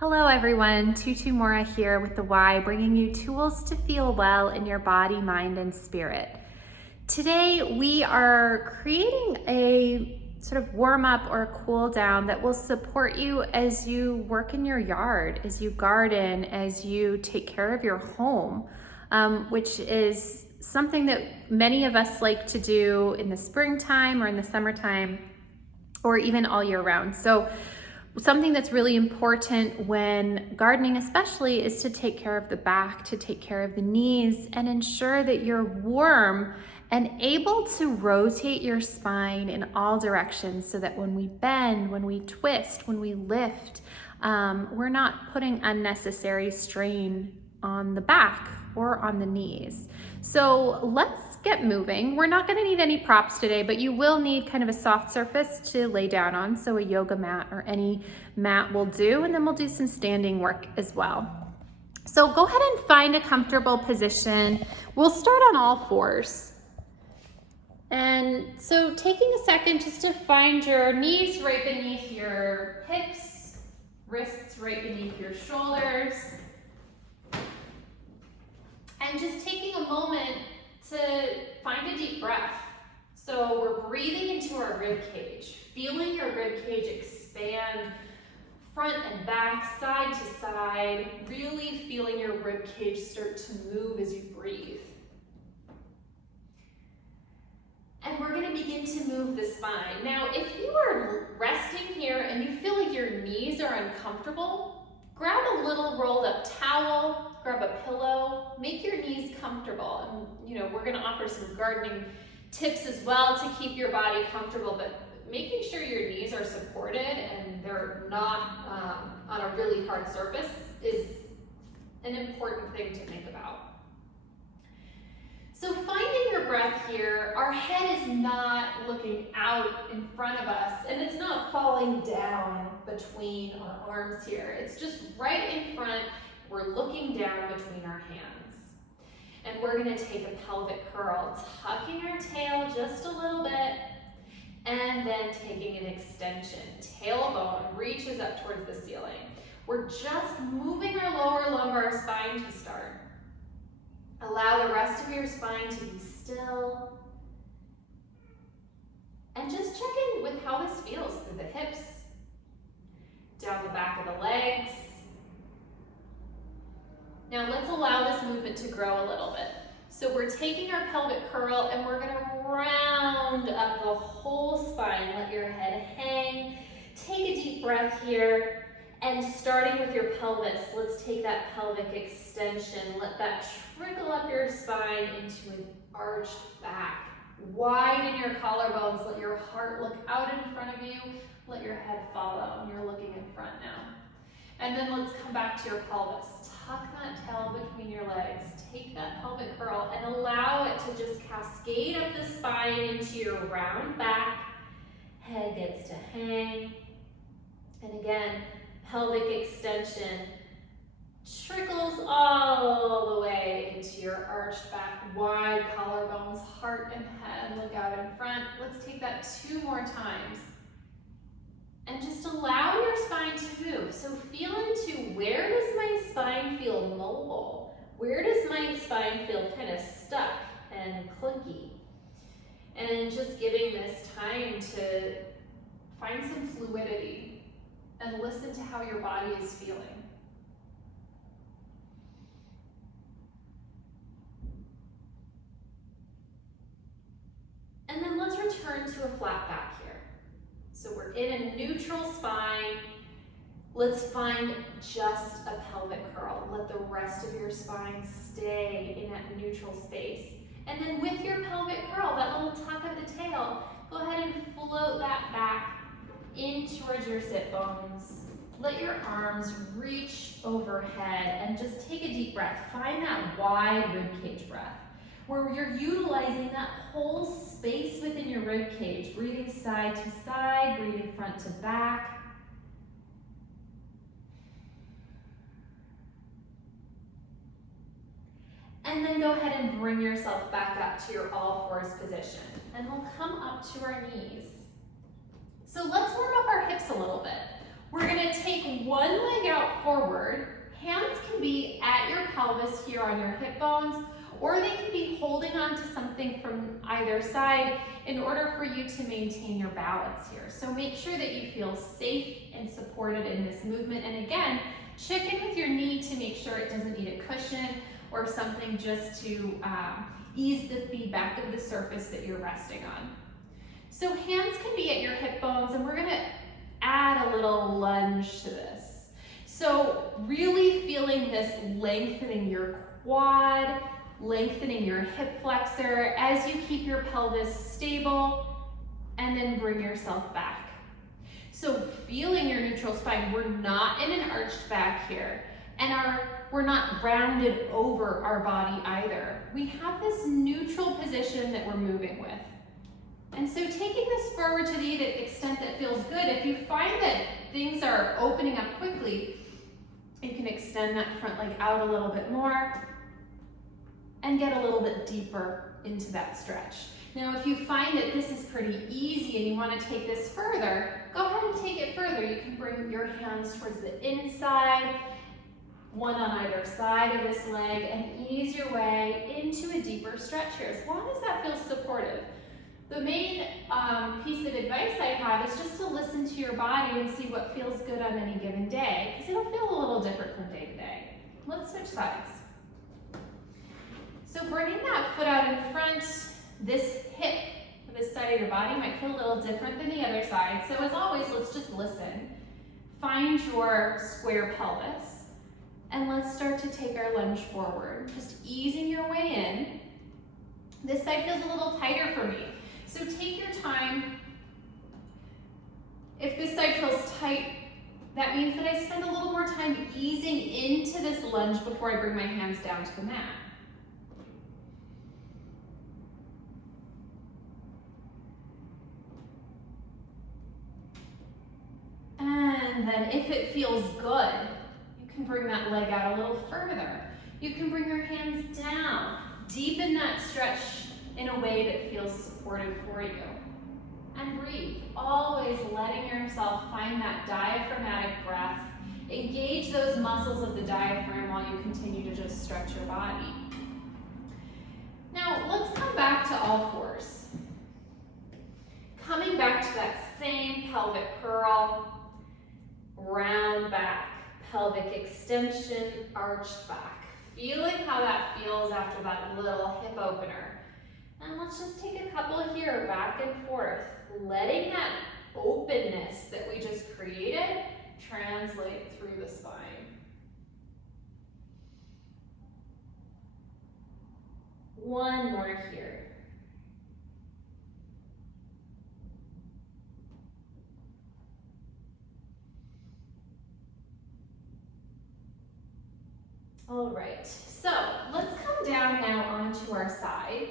Hello everyone, Tutu Mora here with the Y, bringing you tools to feel well in your body, mind, and spirit. Today we are creating a sort of warm up or a cool down that will support you as you work in your yard, as you garden, as you take care of your home, which is something that many of us like to do in the springtime or in the summertime, or even all year round. So something that's really important when gardening especially is to take care of the back, to take care of the knees, and ensure that you're warm and able to rotate your spine in all directions so that when we bend, when we twist, when we lift, we're not putting unnecessary strain on the back or on the knees. So let's get moving. We're not going to need any props today, but you will need kind of a soft surface to lay down on. So a yoga mat or any mat will do, and then we'll do some standing work as well. So go ahead and find a comfortable position. We'll start on all fours. And so taking a second just to find your knees right beneath your hips, wrists right beneath your shoulders. And just taking a moment to find a deep breath. So we're breathing into our rib cage, feeling your rib cage expand front and back, side to side, really feeling your rib cage start to move as you breathe. And we're going to begin to move the spine. Now, if you are resting here and you feel like your knees are uncomfortable, grab a little rolled up towel, grab a pillow, make your knees comfortable. And we're gonna offer some gardening tips as well to keep your body comfortable, but making sure your knees are supported and they're not on a really hard surface is an important thing to think about. So finding your breath here, our head is not looking out in front of us and it's not falling down between our arms here. It's just right in front. We're looking down between our hands. And we're gonna take a pelvic curl, tucking our tail just a little bit and then taking an extension. Tailbone reaches up towards the ceiling. We're just moving our lower lumbar spine to start. Allow the rest of your spine to be still. And just check in with how this feels through the hips, down the back of the legs. Now let's allow this movement to grow a little bit. So we're taking our pelvic curl and we're gonna round up the whole spine. Let your head hang. Take a deep breath here. And starting with your pelvis, let's take that pelvic extension. Let that trickle up your spine into an arched back. Widen your collarbones. Let your heart look out in front of you. Let your head follow. And you're looking in front now. And then let's come back to your pelvis. Tuck that tail between your legs. Take that pelvic curl and allow it to just cascade up the spine into your round back. Head gets to hang. And again, pelvic extension trickles all the way into your arched back, wide collarbones, heart and head look out in front. Let's take that 2 more times. And just allow your spine to move. So feel into, where does my spine feel mobile? Where does my spine feel kind of stuck and clunky? And just giving this time to find some fluidity and listen to how your body is feeling. And then let's return to a flat back here. So we're in a neutral spine. Let's find just a pelvic curl. Let the rest of your spine stay in that neutral space. And then with your pelvic curl, that little tuck of the tail, go ahead and float that back in towards your sit bones. Let your arms reach overhead and just take a deep breath. Find that wide ribcage breath where you're utilizing that whole space within your ribcage, breathing side to side, breathing front to back. And then go ahead and bring yourself back up to your all fours position. And we'll come up to our knees. So let's warm up our hips a little bit. We're gonna take one leg out forward be at your pelvis here on your hip bones, or they can be holding on to something from either side in order for you to maintain your balance here. So make sure that you feel safe and supported in this movement. And again, check in with your knee to make sure it doesn't need a cushion or something just to ease the feedback of the surface that you're resting on. So hands can be at your hip bones, and we're gonna add a little lunge to this. So really feeling this lengthening your quad, lengthening your hip flexor as you keep your pelvis stable, and then bring yourself back. So feeling your neutral spine, we're not in an arched back here, and we're not rounded over our body either. We have this neutral position that we're moving with. And so taking this forward to the extent that feels good, if you find that things are opening up quickly, you can extend that front leg out a little bit more and get a little bit deeper into that stretch. Now, if you find that this is pretty easy and you want to take this further, go ahead and take it further. You can bring your hands towards the inside, one on either side of this leg, and ease your way into a deeper stretch here, as long as that feels supportive. The main piece of advice I have is just to listen to your body and see what feels good on any given day, because it'll feel a little different from day to day. Let's switch sides. So bringing that foot out in front, this hip, this side of your body might feel a little different than the other side. So as always, let's just listen. Find your square pelvis, and let's start to take our lunge forward, just easing your way in. This side feels a little tighter for me, so take your time. If this side feels tight, that means that I spend a little more time easing into this lunge before I bring my hands down to the mat. And then if it feels good, you can bring that leg out a little further. You can bring your hands down, deepen that stretch in a way that feels supportive for you. And breathe, always letting yourself find that diaphragmatic breath. Engage those muscles of the diaphragm while you continue to just stretch your body. Now, let's come back to all fours. Coming back to that same pelvic curl, round back, pelvic extension, arched back. Feeling how that feels after that little hip opener. And let's just take a couple here, back and forth, letting that openness that we just created translate through the spine. One more here. All right, so let's come down now onto our side.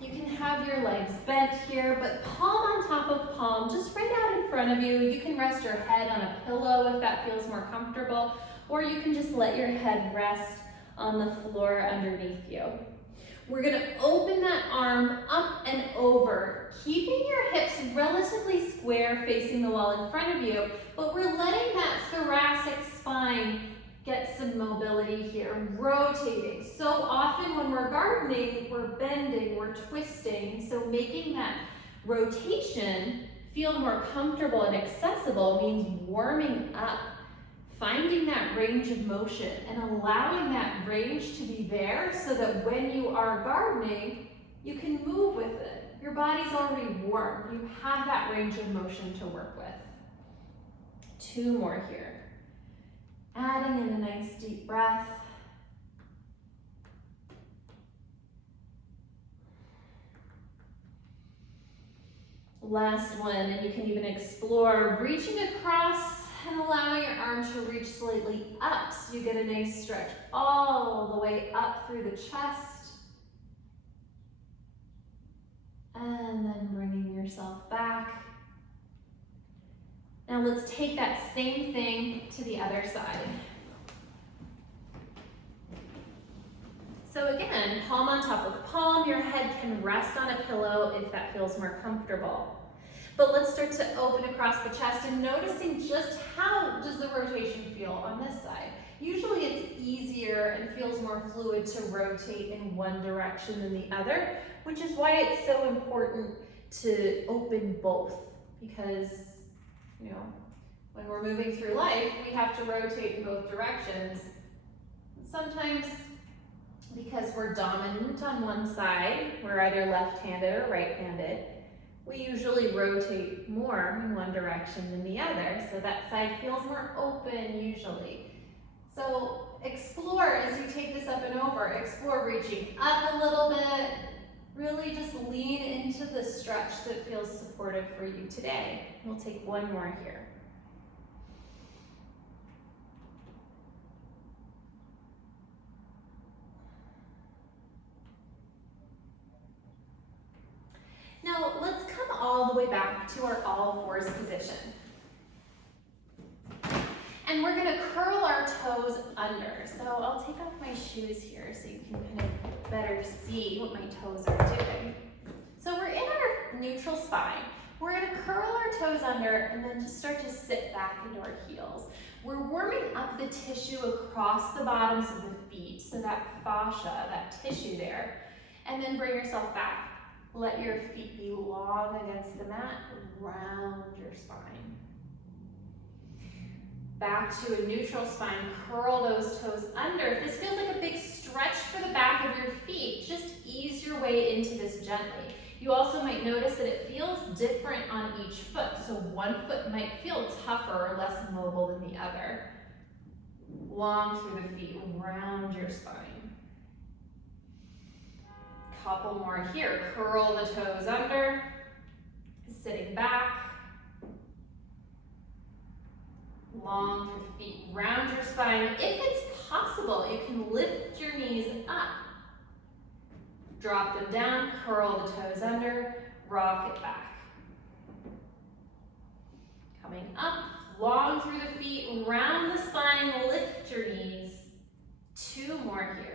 You can have your legs bent here, but palm on top of palm, just right out in front of you. You can rest your head on a pillow if that feels more comfortable, or you can just let your head rest on the floor underneath you. We're gonna open that arm up and over, keeping your hips relatively square facing the wall in front of you, but we're letting that thoracic spine get some mobility here, rotating. So often when we're gardening, we're bending, we're twisting, so making that rotation feel more comfortable and accessible means warming up, finding that range of motion and allowing that range to be there so that when you are gardening, you can move with it. Your body's already warm. You have that range of motion to work with. Two more here. Adding in a nice deep breath. Last one, and you can even explore reaching across and allowing your arm to reach slightly up so you get a nice stretch all the way up through the chest. And then bringing yourself back. Now let's take that same thing to the other side. So again, palm on top of palm, your head can rest on a pillow if that feels more comfortable. But let's start to open across the chest and noticing just how does the rotation feel on this side. Usually it's easier and feels more fluid to rotate in one direction than the other, which is why it's so important to open both, because, you know, when we're moving through life, we have to rotate in both directions. Sometimes because we're dominant on one side, we're either left-handed or right-handed, we usually rotate more in one direction than the other, so that side feels more open usually. So explore as you take this up and over, explore reaching up a little bit, really just lean into the stretch that feels supportive for you today. We'll take one more here. Now let's come all the way back to our all fours position. And we're gonna curl our toes under. So I'll take off my shoes here so you can kind of better see what my toes are doing. So we're in our neutral spine. We're gonna curl our toes under and then just start to sit back into our heels. We're warming up the tissue across the bottoms of the feet, so that fascia, that tissue there. And then bring yourself back. Let your feet be long against the mat, round your spine. Back to a neutral spine, curl those toes under. If this feels like a big stretch for the back of your feet, just ease your way into this gently. You also might notice that it feels different on each foot. So one foot might feel tougher or less mobile than the other. Long through the feet, round your spine. Couple more here. Curl the toes under, sitting back. Long through the feet, round your spine. If it's possible, you can lift your knees up. Drop them down, curl the toes under, rock it back. Coming up, long through the feet, round the spine, lift your knees. Two more here.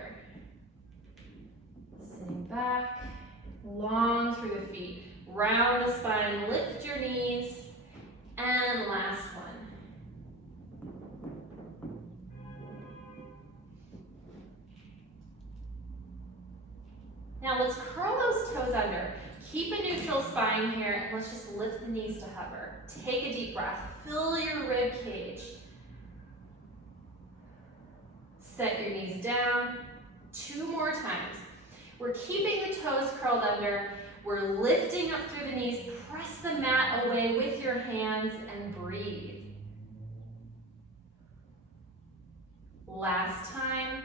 Sitting back, long through the feet, round the spine, lift your knees, and last one. Now let's curl those toes under. Keep a neutral spine here, and let's just lift the knees to hover. Take a deep breath, fill your rib cage. Set your knees down, two more times. We're keeping the toes curled under. We're lifting up through the knees. Press the mat away with your hands and breathe. Last time.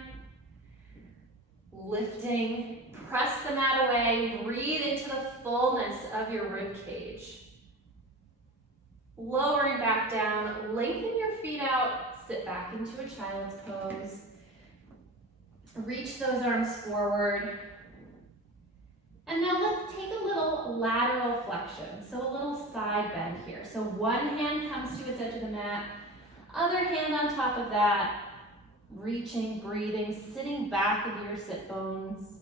Lifting, press the mat away. Breathe into the fullness of your rib cage. Lowering back down. Lengthen your feet out. Sit back into a child's pose. Reach those arms forward. And now let's take a little lateral flexion, so a little side bend here. So one hand comes to its edge of the mat, other hand on top of that, reaching, breathing, sitting back into your sit bones,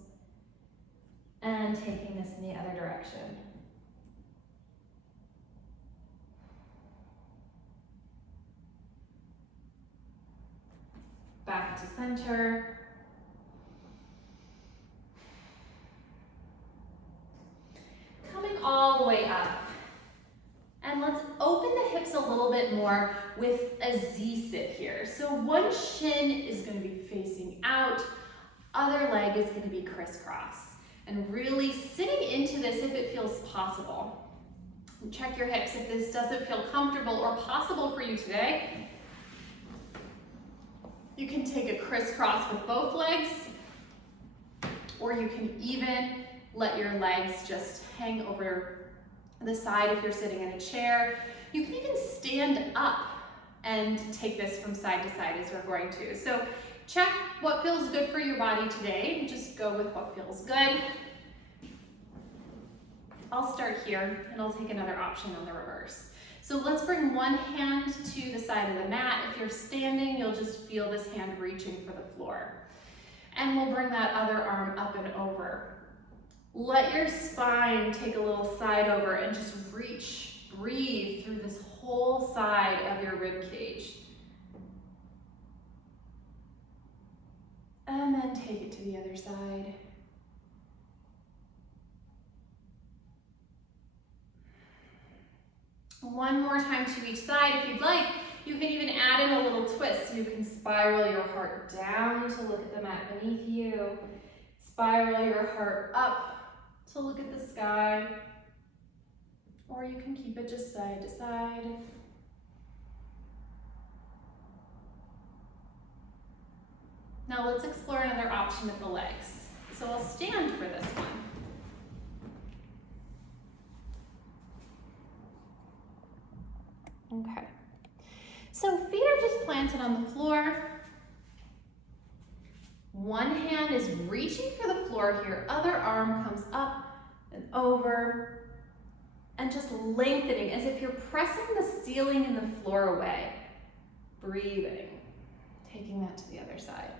and taking this in the other direction. Back to center. Coming all the way up. And let's open the hips a little bit more with a Z-sit here. So one shin is going to be facing out, other leg is going to be crisscross. And really sitting into this if it feels possible. And check your hips if this doesn't feel comfortable or possible for you today. You can take a crisscross with both legs, or you can even let your legs just hang over the side if you're sitting in a chair. You can even stand up and take this from side to side as we're going to. So check what feels good for your body today and just go with what feels good. I'll start here and I'll take another option on the reverse. So let's bring one hand to the side of the mat. If you're standing, you'll just feel this hand reaching for the floor. And we'll bring that other arm up and over. Let your spine take a little side over and just reach, Breathe through this whole side of your rib cage. And then take it to the other side. One more time to each side. If you'd like, you can even add in a little twist. You can spiral your heart down to look at the mat beneath you. Spiral your heart up to look at the sky. Or you can keep it just side to side. Now let's explore another option with the legs. So I'll stand for this one. Okay. So feet are just planted on the floor. One hand is reaching for the floor here. Other arm comes up and over. And just lengthening as if you're pressing the ceiling and the floor away. Breathing. Taking that to the other side.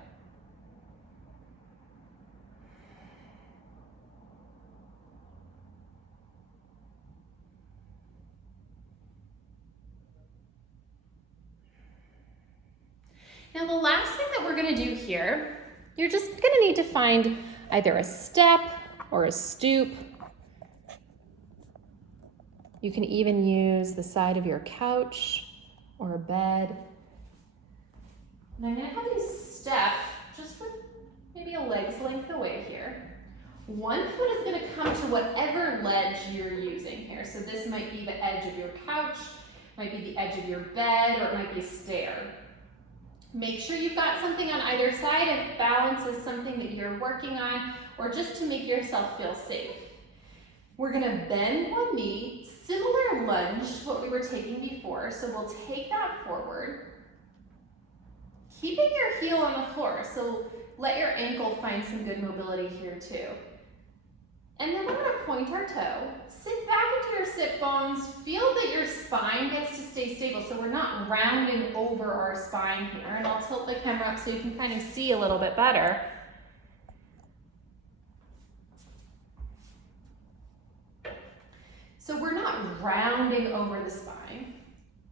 Now the last thing that we're going to do here, you're just going to need to find either a step or a stoop. You can even use the side of your couch or a bed. And I'm going to have you step just with maybe a leg's length away here. One foot is going to come to whatever ledge you're using here. So this might be the edge of your couch, might be the edge of your bed, or it might be a stair. Make sure you've got something on either side if balance is something that you're working on, or just to make yourself feel safe. We're gonna bend one knee, similar lunge to what we were taking before. So we'll take that forward, keeping your heel on the floor. So let your ankle find some good mobility here too. And then we're gonna point our toe, sit back into your sit bones, feel that your spine gets to stay stable so we're not rounding over our spine here. And I'll tilt the camera up so you can kind of see a little bit better. So we're not rounding over the spine.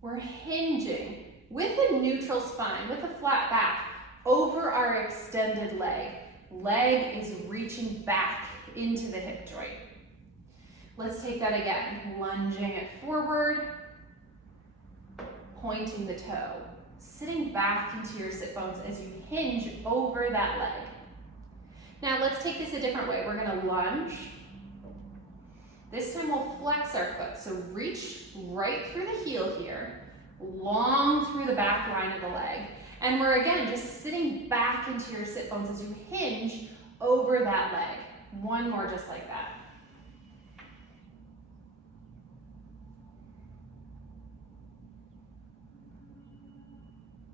We're hinging with a neutral spine, with a flat back, over our extended leg. Leg is reaching back into the hip joint. Let's take that again. Lunging it forward, pointing the toe, sitting back into your sit bones as you hinge over that leg. Now let's take this a different way. We're gonna lunge. This time we'll flex our foot. So reach right through the heel here, long through the back line of the leg. And we're again just sitting back into your sit bones as you hinge over that leg. One more just like that.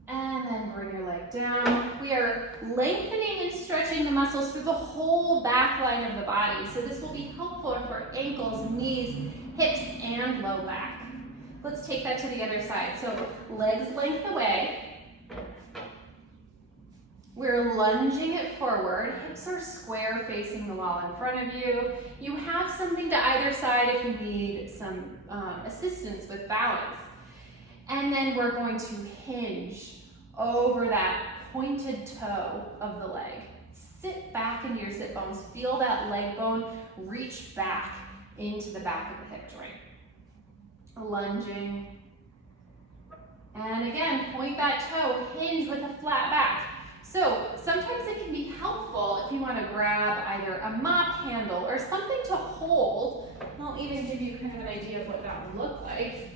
And then bring your leg down. We are lengthening and stretching the muscles through the whole back line of the body. So this will be helpful for ankles, knees, hips, and low back. Let's take that to the other side. So legs length away. We're lunging it forward. Hips are square facing the wall in front of you. You have something to either side if you need some assistance with balance. And then we're going to hinge over that pointed toe of the leg. Sit back into your sit bones. Feel that leg bone reach back into the back of the hip joint. Lunging. And again, point that toe, hinge with a flat back. So sometimes it can be helpful if you want to grab either a mop handle or something to hold. I'll even give you kind of an idea of what that would look like.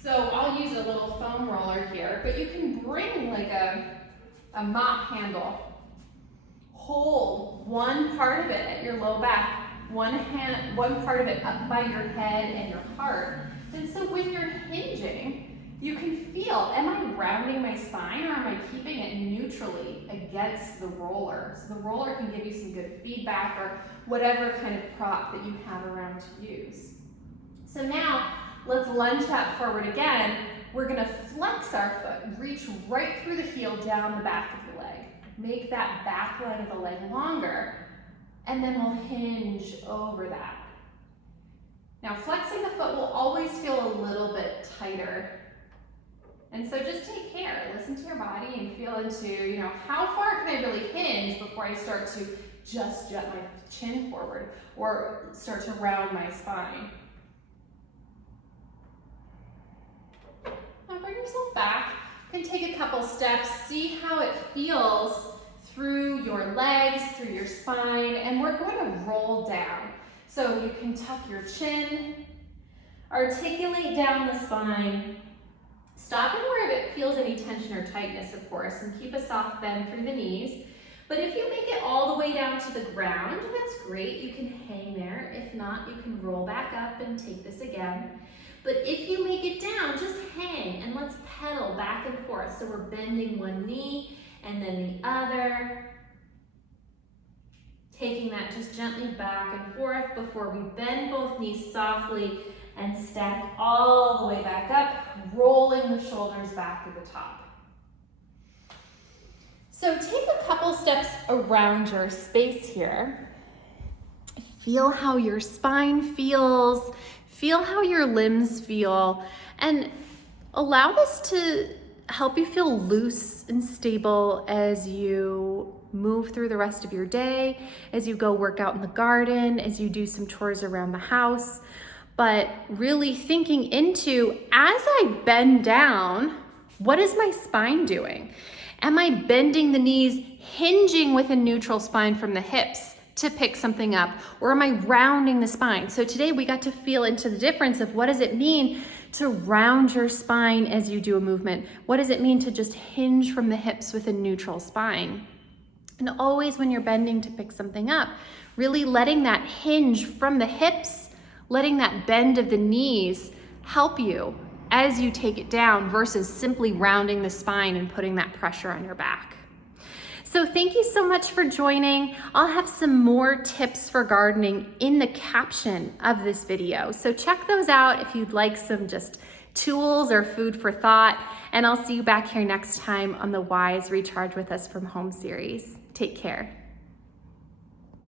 So I'll use a little foam roller here, but you can bring like a mop handle. Hold one part of it at your low back, one part of it up by your head and your heart. And so when you're hinging, you can feel, am I rounding my spine or am I keeping it neutrally against the roller? So the roller can give you some good feedback or whatever kind of prop that you have around to use. So now, let's lunge that forward again. We're gonna flex our foot, reach right through the heel down the back of the leg. Make that back line of the leg longer, and then we'll hinge over that. Now flexing the foot will always feel a little bit tighter. And so just take care, listen to your body and feel into, how far can I really hinge before I start to just jet my chin forward or start to round my spine. Now bring yourself back. You can take a couple steps, see how it feels through your legs, through your spine, and we're going to roll down. So you can tuck your chin, articulate down the spine, stop it where it feels any tension or tightness, of course, and keep a soft bend through the knees. But if you make it all the way down to the ground, that's great. You can hang there. If not, you can roll back up and take this again. But if you make it down, just hang and let's pedal back and forth. So we're bending one knee and then the other. Taking that just gently back and forth before we bend both knees softly and stack all the way back up, rolling the shoulders back to the top. So take a couple steps around your space here. Feel how your spine feels, feel how your limbs feel, and allow this to help you feel loose and stable as you move through the rest of your day, as you go work out in the garden, as you do some chores around the house. But really thinking into, as I bend down, what is my spine doing? Am I bending the knees, hinging with a neutral spine from the hips to pick something up? Or am I rounding the spine? So today we got to feel into the difference of what does it mean to round your spine as you do a movement? What does it mean to just hinge from the hips with a neutral spine? And always when you're bending to pick something up, really letting that hinge from the hips, letting that bend of the knees help you as you take it down versus simply rounding the spine and putting that pressure on your back. So thank you so much for joining. I'll have some more tips for gardening in the caption of this video. So check those out if you'd like some just tools or food for thought. And I'll see you back here next time on the Wise Recharge with Us from Home series. Take care.